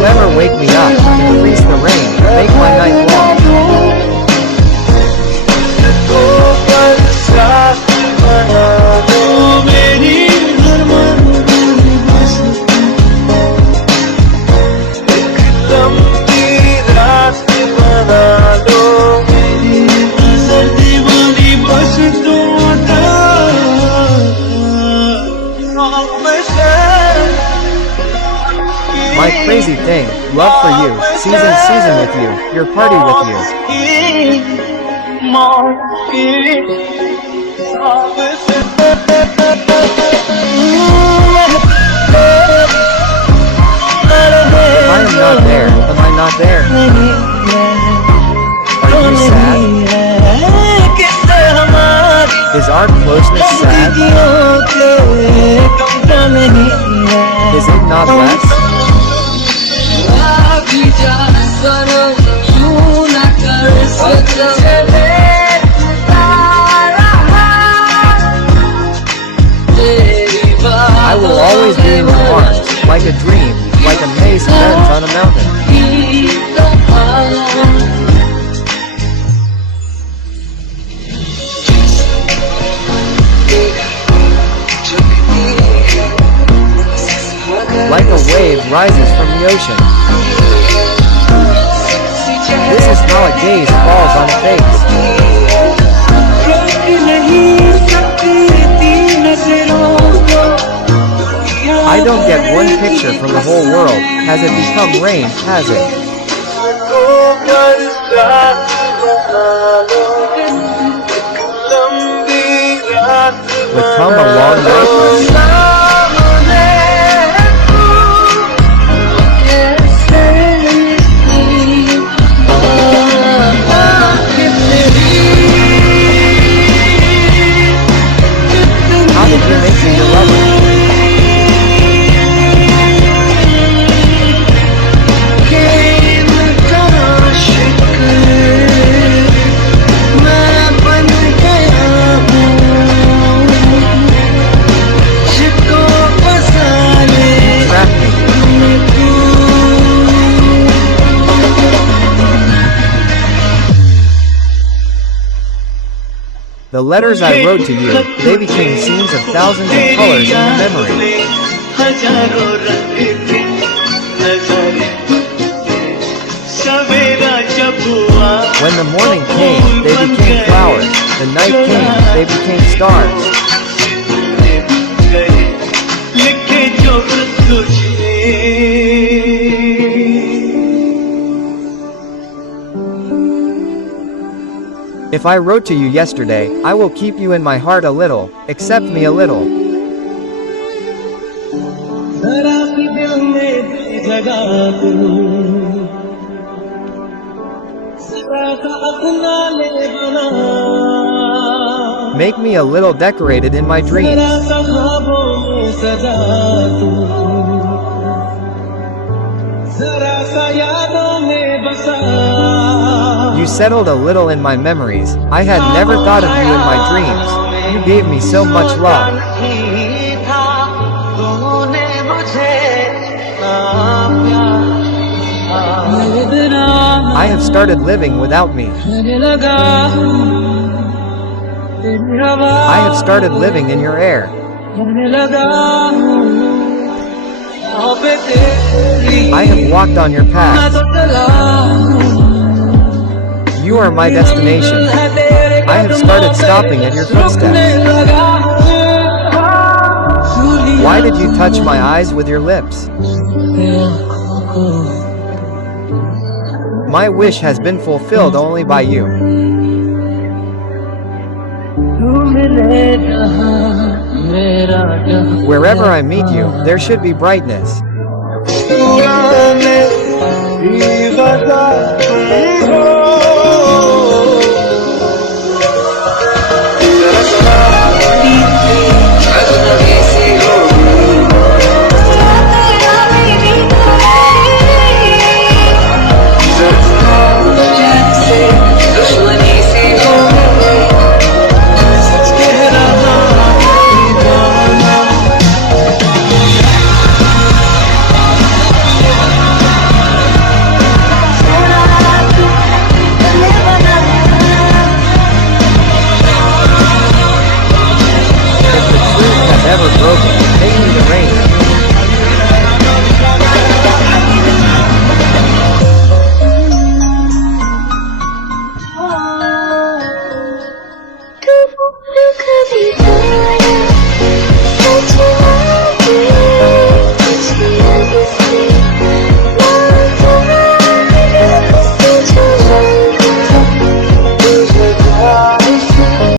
never wake me up, increase the rain, make my night long. My crazy thing, love for you, season with you, your party with you. If I am not there, am I not there? Are you sad? Is our closeness sad? Is it not less? I will always be in your arms, like a dream, like a maze bends on a mountain. Like a wave rises from the ocean. This is how a gaze falls on a face. I don't get one picture from the whole world. Has it become rain, has it? Would come a long way. How did you make me your lover? The letters I wrote to you, they became scenes of thousands of colors in your memory. When the morning came, they became flowers. The night came, they became stars. If I wrote to you yesterday, I will keep you in my heart a little, accept me a little. Make me a little decorated in my dreams. You settled a little in my memories. I had never thought of you in my dreams. You gave me so much love. I have started living without me. I have started living in your air. I have walked on your path. You are my destination. I have started stopping at your footsteps. Why did you touch my eyes with your lips? My wish has been fulfilled only by you. Wherever I meet you, there should be brightness.